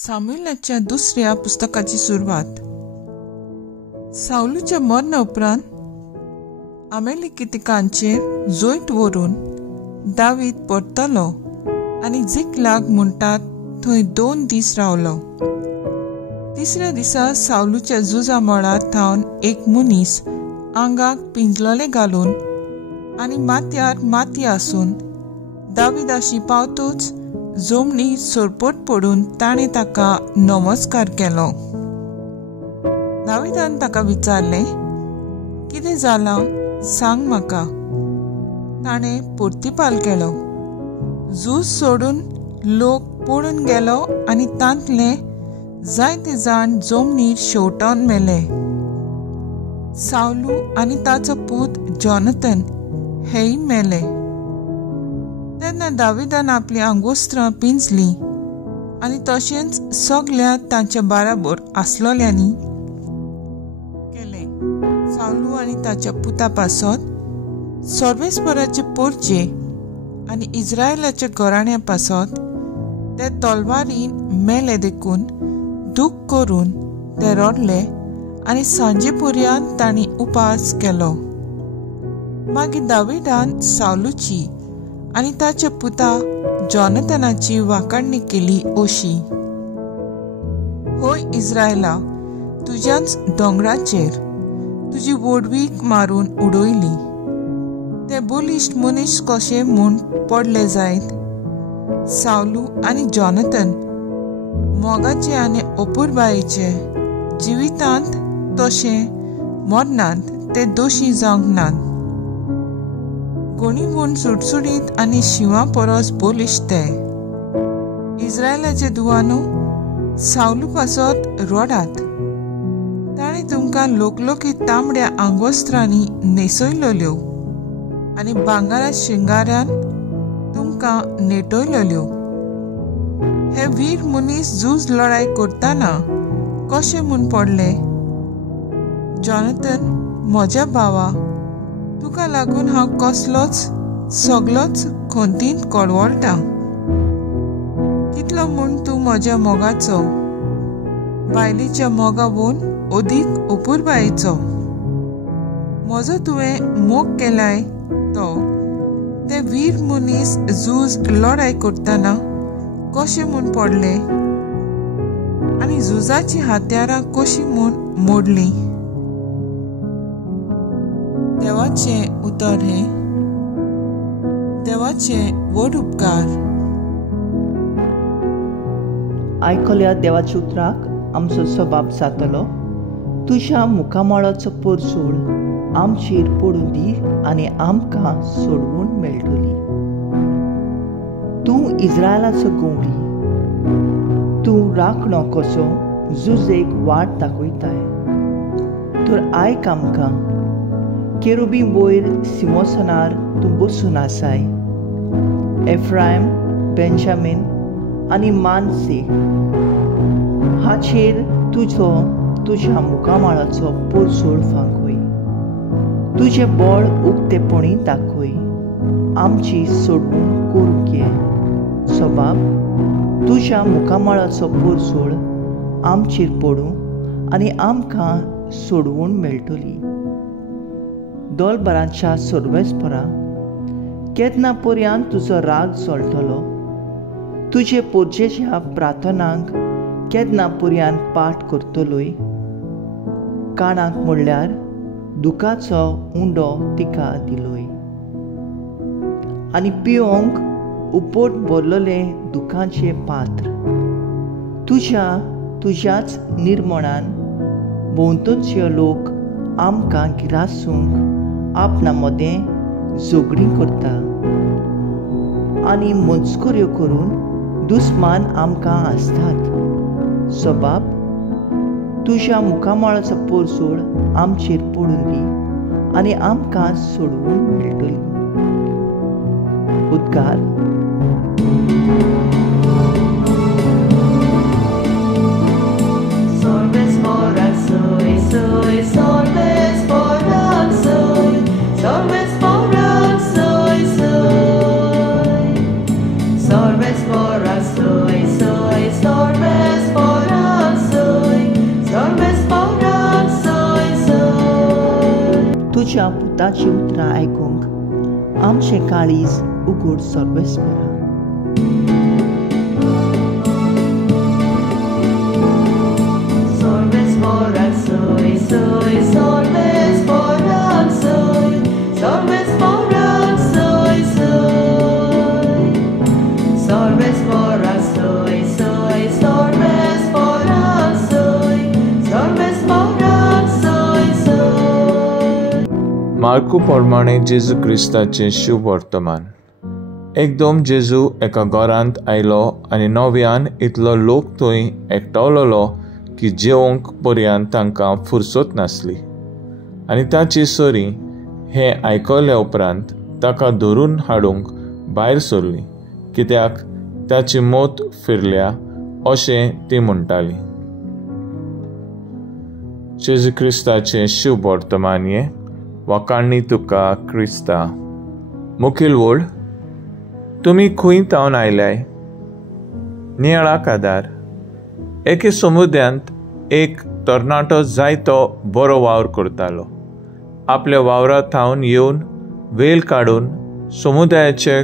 सामुएलाच्या दुसऱ्या पुस्तकाची सुरवात. साऊलच्या मरणा उपरांत अमेलिकितिकांचेर जोईत व्हरून दावीद परतलो आनी जिकलाग म्हणटात थंय 2 दीस रावलो. तिसऱ्या दिसा साऊलच्या झुजा मळार थावन एक मनीस आंगाक पिंजलोले घालून आनी माथ्यार माती आसून दाविदाशी पावतूच जमनी सोरपट पडून ताणें ताका नमस्कार केलो. दाविदान ताका विचारलें, कितें जालां सांग म्हाका. ताणें परतिपाल केलो, झूज सोडून लोक पडून गेलो आनी तांतले जायते जाण जमनीर शेवटावन मेले. साऊल आनी ताचो पूत जॉनथन हेय मेले. तेन्ना दाविदान आपली आंगोस्त्रां पिंजली आनी तशेंच सगल्या तांच्या बाराबर आसलोल्यांनी केले. साऊल आनी ताच्या पुता पासत सर्वेस्पराचे पोरचे आनी इस्रायलाच्या घराण्या पासत ते तलवारीन मेले देखून दूख करून ते रडले आनी सांजे पर्यंत तांणी उपास केलो. मागीर दाविदान साऊलची आनी ताच्या पुता जॉनथनाची वाखाणणी केली अशी, होय इस्रायला, तुज्याच दोंगराचेर तुजी वडवीक मारून उडयली. ते बलिश्ट मनीस कशे म्हूण पडले जायत. साऊल आनी जॉनथन मोगाचे आनी अपुरबायेचे जिवितांत तशे मरणांत ते दोशी जावंक नात. गोणीवून सुटसुडीत आनी शिवां परस बलिश्ट ते. इस्रायलाचे दुवानो, साऊल पासत रडात. ताणें तुमकां लोकलोकीत तांबड्या आंगोस्त्रांनी न्हेसयलोल्यो आनी भांगारा शिंगारान तुमकां नेटयलोल्यो. हे वीर मनीस झूज लढाय करतना कशे म्हूण पडले. जॉनथन, म्हज्या भावा, तुका लागून हांव कसलोच सगलोच खोंतींत कळवळटा. कितलो म्हूण तूं म्हज्या मोगाचो, बायलेच्या मोगावून अदीक अपुरबायेचो. म्हजो तुवें मोग केलाय तो ते वीर मनीस झूज लढाय करतना कशे म्हूण पडले आनी झुजाची हात्यारां कशी म्हूण मोडली. देवाचे उतर हे देवाचे व्हड उपकार. आयकल्या देवाच्या उतराक आमचो सबाब जातलो. तुज्या मुखामळाचो परसूळ आमचेर पडून दी आनी आमकां सोडवून मेळटली. तूं इस्रायलाचो गवळी, तूं राखणो कसो झुजेक वाट दाखयताय. तर आयक आमकां. केरुबी वयर सिंहासनार तूं बसून आसाय. एफ्रायम, बेंजामीन आनी मानसे हाचेर तुज्या मुखामळाचो परसूळ फांकय. तुजें बळ उक्तेपणी दाखय. आमची सोडवून करूंक ये. सबाब, तुज्या मुखामळाचो परसूळ आमचेर पडूं आनी आमकां सोडवून मेळटली. दोलबारांच्या सर्वेस्परा, केन्ना पर्यंत तुजो राग चलतलो. तुजे पोरचेच्या प्रार्थनांक केन्ना पर्यंत पाठ करतलोय. कानाक म्हणल्यार दुखाचो उंडो तिका दिलोय आनी पिवंक उपोट भरलेले दुखांचे पात्र. तुज्याच निर्मणान भोंवतणचे लोक आमकां गिरासूंक आपणा मदें झगडीं करता आनी मजकुऱ्यो करून दुस्मान आमकां आसतात. सबाब, तुज्या मुखामळाचो परसूळ आमचेर पडून दी आनी आमकां सोडवून मेळटली. उद्गार. Sorbes por soy, sorbes मुक्ताची उतरां आयकूंक आमचें काळीज उगड सर्वेस्परा. मार्कू प्रमाणे जेजू क्रिस्ताचें शुभ वर्तमान. एकदम जेजू एका घरांत आयलो आनी नव्यान इतलो लोक थंय एकठावलोलो की जेवंक पर्यंत तांकां फुरसत नासली. आनी ताची सोरी हें आयकल्या उपरांत ताका धरून हाडूंक भायर सरली, कित्याक ताची मोत फिरल्या अशें ती म्हणटाली. जेजू क्रिस्ताचें शुभ वर्तमान हें वाकाणणी तुका क्रिस्ता. मुखेल वड, तुमी खंय तावन आयल्याय? नियाळा कादार. एके समुद्यांत एक तरणाटो जायतो बरो वावर करतालो. आपल्या वावरांत थावन येवन वेळ काडून समुदायाचे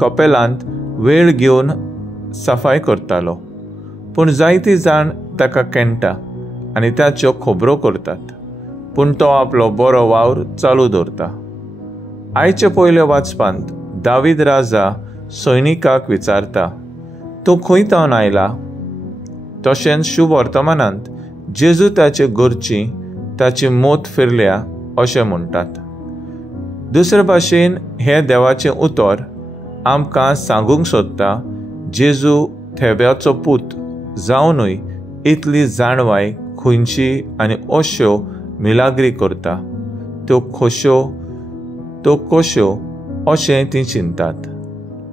कपेलांत वेळ घेवन सफाई करतालो. पूण जायतीं जाण ताका केणटा आनी ताच्यो खबरो करतात, पूण तो आपलो बरो वावर चालू दवरता. आयचे पयले वाचपांत दावीद राजा सैनिकाक विचारता, तूं खंय तावन आयला? तशेंच शुभ वर्तमानांत जेजू ताचे घरची ताची मोत फिरल्या अशें म्हणटात. दुसरे भाशेन हें देवाचें उतर आमकां सांगूंक सोदता, जेजू थेब्याचो पूत जावनूय इतली जाणवाय खंयची आनी अश्यो मिलाग्री करता त्यो कश्यो अशें तीं चिंतात.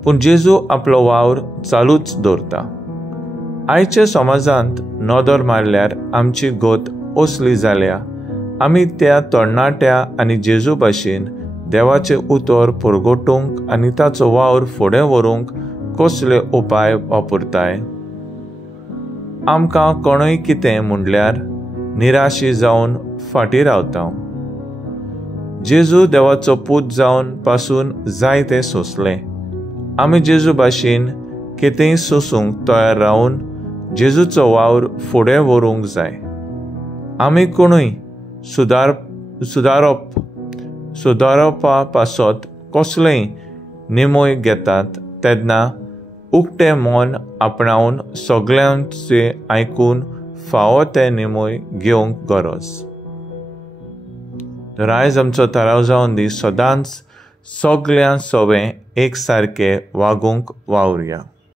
पूण जेजू आपलो वावर चालूच दवरता. आयच्या समाजांत नदर मारल्यार आमची गत असली जाल्या आमी त्या तरणाट्या आनी जेजू भाशेन देवाचें उतर परगटूंक आनी ताचो वावर फुडें व्हरूंक कसले उपाय वापरताय? आमकां कोणूय कितें म्हणल्यार निराशी जावन फाटीं रावता. जेजू देवाचो पूत जावन पासून जायतें सोंसलें. आमी जेजू भाशेन कितेंय सोंसूंक तयार रावन जेजूचो वावर फुडें व्हरूंक जाय. आमी कोणूय सुदारपा पासत कसलेय निमोय घेतात तेन्ना उक्तें मन आपणावन सगळ्यांचे आयकून फावो ते निमोय घेवंक गरज. तर आयज आमचो थाराव जावन दी सदांच सगळ्यां सोबें एक सारकें वागूंक वावुरया.